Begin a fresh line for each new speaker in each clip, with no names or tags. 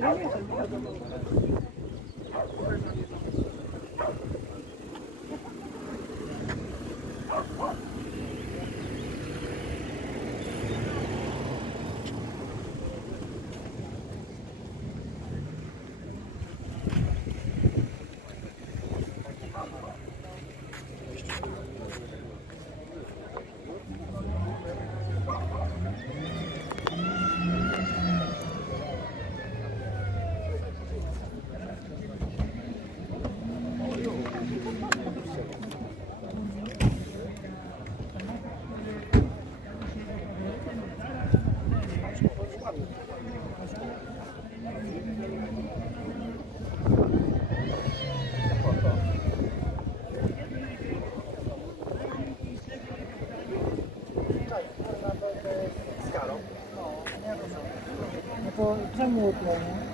проверяйте. To czemu to, nie?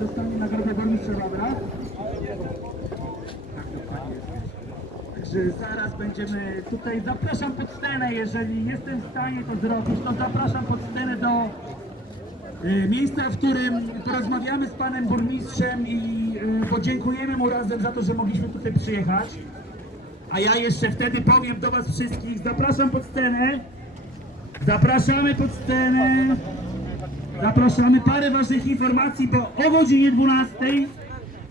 dostanie nagrodę burmistrza Wawra. Także zaraz będziemy tutaj, zapraszam pod scenę, jeżeli jestem w stanie to zrobić, to zapraszam pod scenę do y, miejsca, w którym porozmawiamy z panem burmistrzem i y, podziękujemy mu razem za to, że mogliśmy tutaj przyjechać. A ja jeszcze wtedy powiem do was wszystkich, zapraszam pod scenę, zapraszamy pod scenę. Zapraszamy parę ważnych informacji, bo o godzinie 12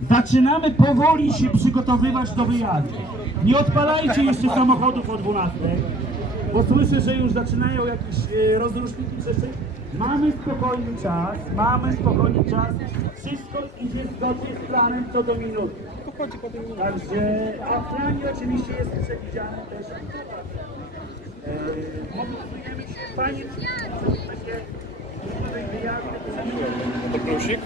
zaczynamy powoli się przygotowywać do wyjazdu. Nie odpalajcie jeszcze samochodów o 12, bo słyszę, że już zaczynają jakieś e, rozruszniki przestrzeń. Mamy spokojny czas, mamy spokojny czas. Wszystko idzie zgodnie z planem co do minuty. Także, a w planie oczywiście jest przewidziane też e, mobilizujemy się, panie, takie wyjazdy.
To plusik?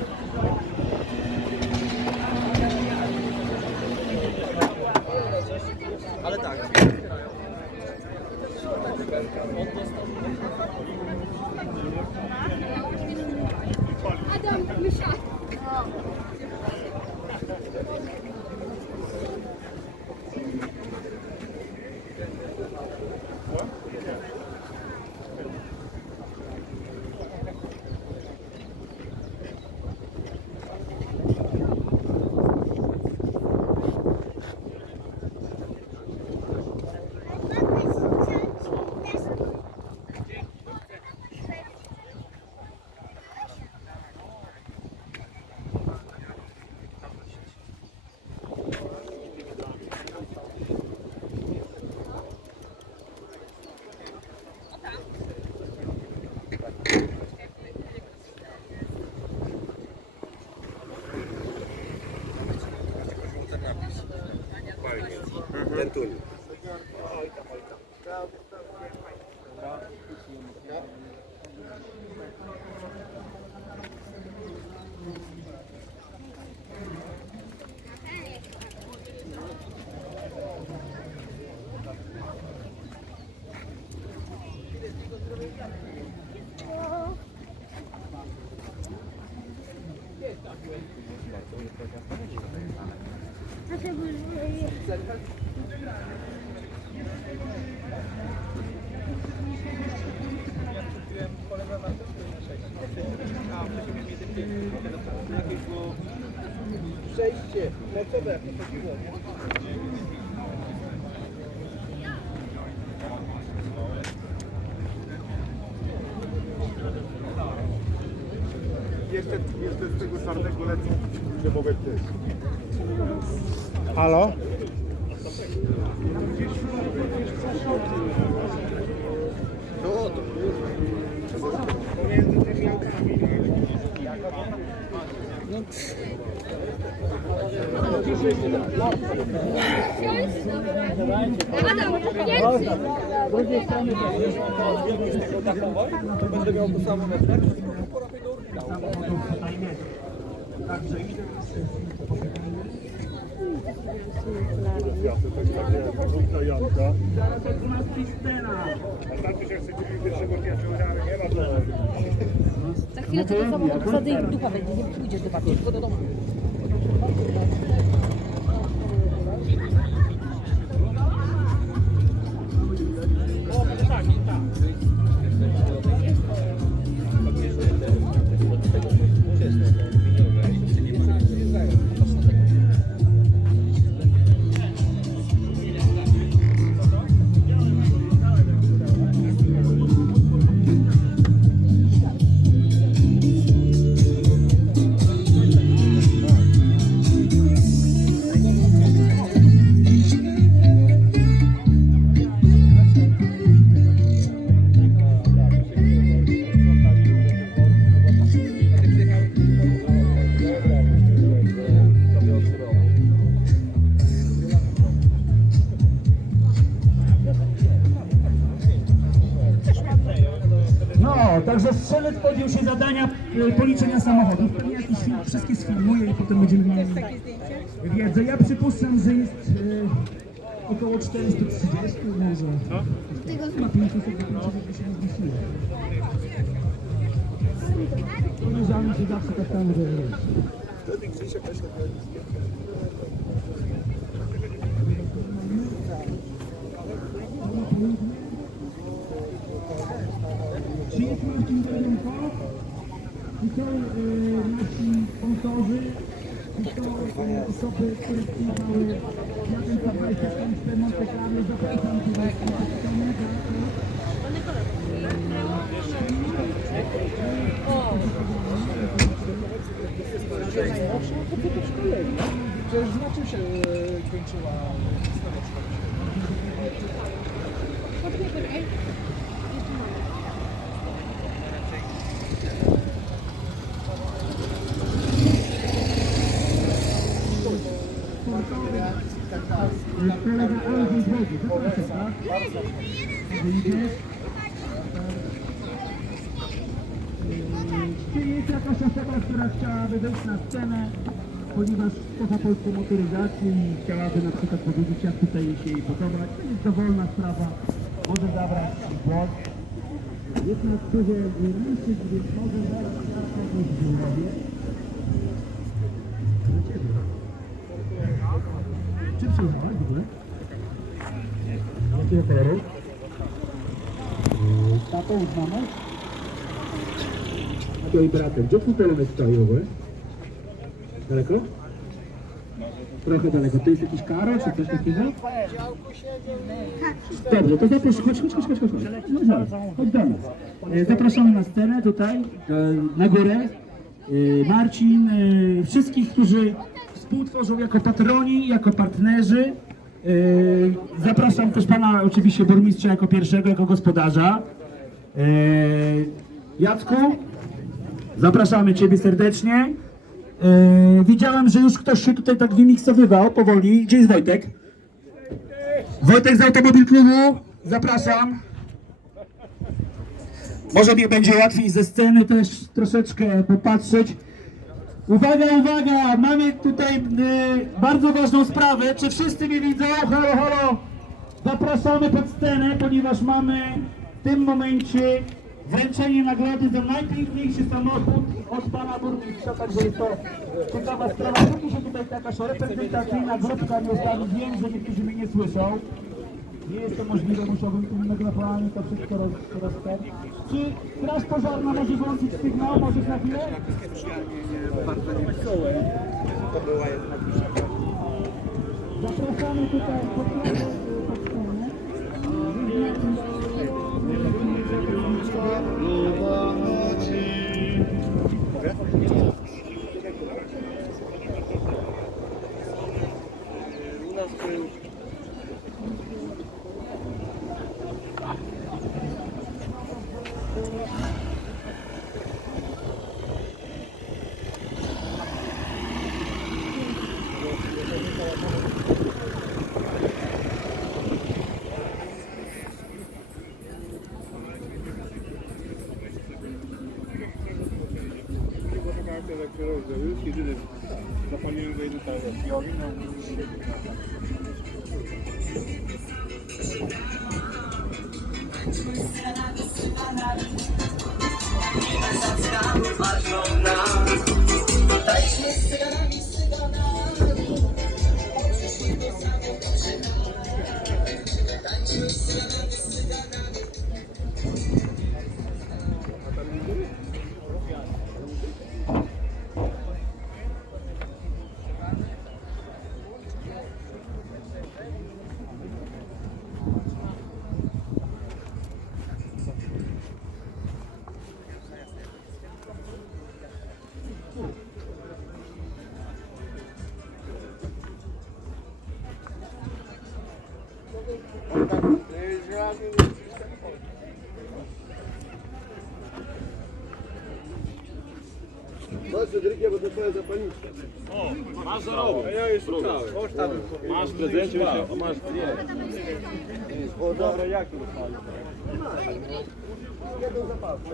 Przejście nocowe jak to chodziło, nie?
Jeszcze, jeszcze z tego czarnego lecą zimowe też. Halo?
No to pomiędzy tymi autami.
Adam, więcej.
To będę miał to samo na tak?
samochodów tutaj jest. Także idę. Zaraz o 12 scena.
A wygramy, nie ma problemu.
Chwilę do samochodu wsadzę i dupa będzie, nie pójdziesz do babci, tylko do domu.
Także strzelec podjął się zadania y, policzenia samochodów. Pewnie jakiś film, wszystkie sfilmuje i potem będziemy mieli wiedzę. Ja przypuszczam, że jest y, około 430 może. Chyba 500 do 500 by się. Podejrzewam, że zawsze tak tam że
Wtedy gdzieś jakaś taka
Czy jest Marcin Deleńko? Czy są y, nasi sponsorzy? Są y, osoby, które przyjechały na ten kawałek w Monte Carlo? Zapraszam Cię na spotkanie.
Przecież na czym się e, kończyła historia
Kolega Andrzej Drogi, zapraszam, tak? Czy jest jakaś osoba, która chciałaby wejść na scenę, ponieważ kocha polską motoryzację i chciałaby na przykład powiedzieć, jak tutaj się jej podoba? To jest dowolna sprawa, może zabrać głos. Jest na wpływie mężczyzn, więc może zaraz ja kogoś zrobię. Dla Ciebie. Czym przyjechałaś w ogóle? Jakiego koloru? Z tatą, mamą? Tatą i bratem. Gdzie polonek stoi w? Daleko? Trochę daleko. To jest jakiś karo, czy coś takiego? Dobrze, to zaprosz, chodź, chodź, chodź, chodź, chodź. No chodź, chodź do nas. E, Zapraszamy na scenę tutaj, e, na górę. E, Marcin, wszystkich, którzy współtworzą jako patroni, jako partnerzy. E, Zapraszam też pana oczywiście burmistrza jako pierwszego, jako gospodarza. E, Jacku, zapraszamy ciebie serdecznie. E, Widziałem, że już ktoś się tutaj tak wymiksowywał powoli. Gdzie jest Wojtek? Wojtek z Automobil Klubu, zapraszam. Może mi będzie łatwiej ze sceny też troszeczkę popatrzeć. Uwaga, uwaga, mamy tutaj y, bardzo ważną sprawę. Czy wszyscy mnie widzą? Halo, halo. Zapraszamy pod scenę, ponieważ mamy w tym momencie wręczenie nagrody za najpiękniejszy samochód od pana burmistrza, także jest to ciekawa sprawa. Póki się tutaj jakaś reprezentacyjna grupka nie ustawi, wiem, że niektórzy mnie nie słyszą. Nie jest to możliwe, musiałbym tu mikrofalnie to wszystko roz, rozstać. Czy straż pożarna może włączyć sygnał? Możesz na chwilę? Zapraszamy tutaj pod scenę. pod scenę.
U nas był
Charakter jak kierowca. to już jedyny zapaliłem go jeden tak, i
Chodź, Fryderykiem, bo to twoja zapalniczka.
Masz zarobił. A ja już szukałem. Masz prezencie, a masz nie. O dobra, jak to dostali?
Jedną zapalkę.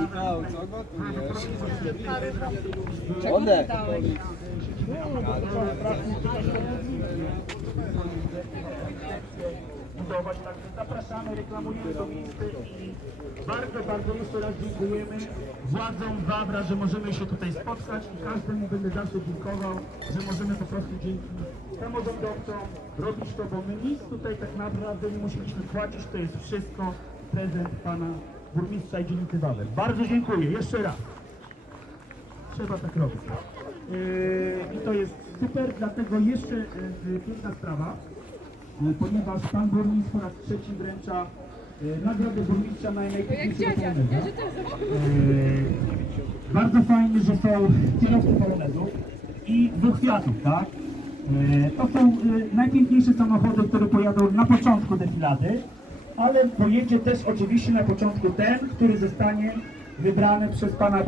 Michał, co gotujesz? One.
Budować, także zapraszamy, reklamujemy to miejsce i bardzo, bardzo jeszcze raz dziękujemy władzom Wawra, że możemy się tutaj spotkać i każdemu będę zawsze dziękował, że możemy po prostu dzięki samorządowcom robić to, bo my nic tutaj tak naprawdę nie musieliśmy płacić, to jest wszystko prezent pana burmistrza i dzielnicy Wawel. Bardzo dziękuję, jeszcze raz. Trzeba tak robić. Yy, I to jest super, dlatego jeszcze yy, piękna sprawa. E, ponieważ pan burmistrz po raz trzeci wręcza e, nagrodę burmistrza na najpiękniejszego poloneza. E, Bardzo fajnie, że są kierowcy polonezów i dwóch kwiatów, tak? E, To są e, najpiękniejsze samochody, które pojadą na początku defilady, ale pojedzie też oczywiście na początku ten, który zostanie wybrany przez pana